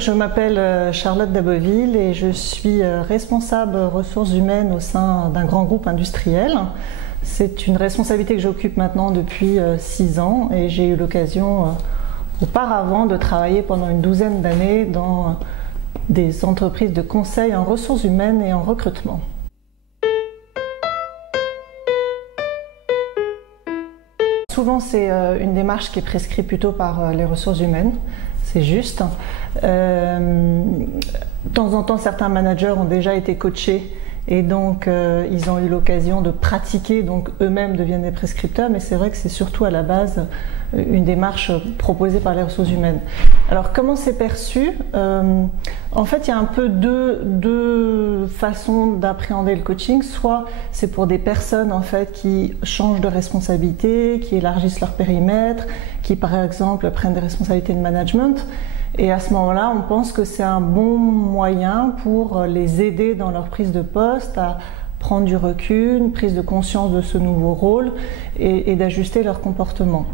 Je m'appelle Charlotte Daboville et je suis responsable ressources humaines au sein d'un grand groupe industriel. C'est une responsabilité que j'occupe maintenant depuis 6 ans et j'ai eu l'occasion auparavant de travailler pendant une douzaine d'années dans des entreprises de conseil en ressources humaines et en recrutement. Souvent, c'est une démarche qui est prescrite plutôt par les ressources humaines, c'est juste. De temps en temps, certains managers ont déjà été coachés et donc ils ont eu l'occasion de pratiquer, donc eux-mêmes deviennent des prescripteurs, mais c'est vrai que c'est surtout à la base une démarche proposée par les ressources humaines. Alors comment c'est perçu? En fait, il y a un peu deux façons d'appréhender le coaching. Soit c'est pour des personnes en fait qui changent de responsabilité, qui élargissent leur périmètre, qui par exemple prennent des responsabilités de management. Et à ce moment-là, on pense que c'est un bon moyen pour les aider dans leur prise de poste à prendre du recul, une prise de conscience de ce nouveau rôle et d'ajuster leur comportement.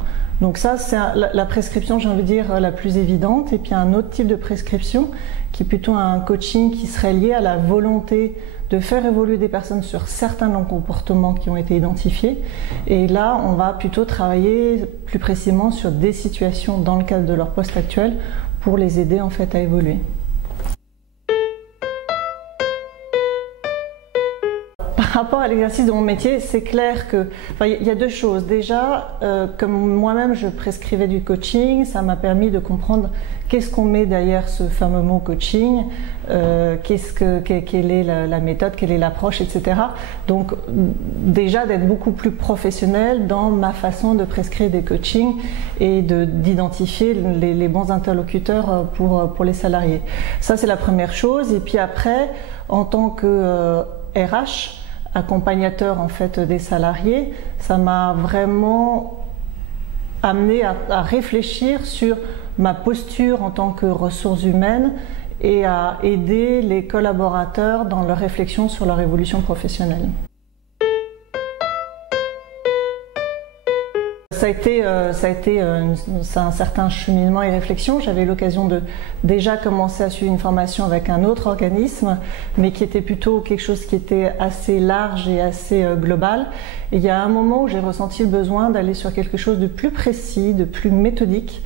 Donc ça, c'est la prescription, j'ai envie de dire, la plus évidente. Et puis un autre type de prescription qui est plutôt un coaching qui serait lié à la volonté de faire évoluer des personnes sur certains comportements qui ont été identifiés. Et là, on va plutôt travailler plus précisément sur des situations dans le cadre de leur poste actuel pour les aider en fait à évoluer. Par rapport à l'exercice de mon métier, c'est clair que il y a deux choses. Déjà, comme moi-même je prescrivais du coaching, ça m'a permis de comprendre qu'est-ce qu'on met derrière ce fameux mot coaching, quelle est la méthode, quelle est l'approche, etc. Donc déjà d'être beaucoup plus professionnel dans ma façon de prescrire des coachings et d'identifier les bons interlocuteurs pour les salariés. Ça c'est la première chose. Et puis après, en tant que RH, accompagnateur en fait des salariés, ça m'a vraiment amené à réfléchir sur ma posture en tant que ressources humaines et à aider les collaborateurs dans leur réflexion sur leur évolution professionnelle. Ça a été un certain cheminement et réflexion. J'avais l'occasion de déjà commencer à suivre une formation avec un autre organisme, mais qui était plutôt quelque chose qui était assez large et assez global. Et il y a un moment où j'ai ressenti le besoin d'aller sur quelque chose de plus précis, de plus méthodique,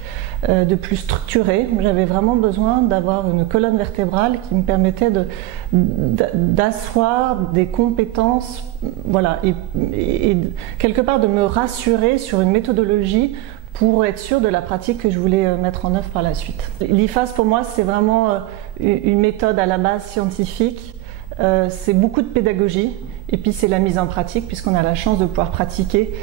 de plus structuré. J'avais vraiment besoin d'avoir une colonne vertébrale qui me permettait d'asseoir des compétences, voilà, et quelque part de me rassurer sur une méthodologie pour être sûr de la pratique que je voulais mettre en œuvre par la suite. L'IFAS pour moi c'est vraiment une méthode à la base scientifique, c'est beaucoup de pédagogie et puis c'est la mise en pratique puisqu'on a la chance de pouvoir pratiquer.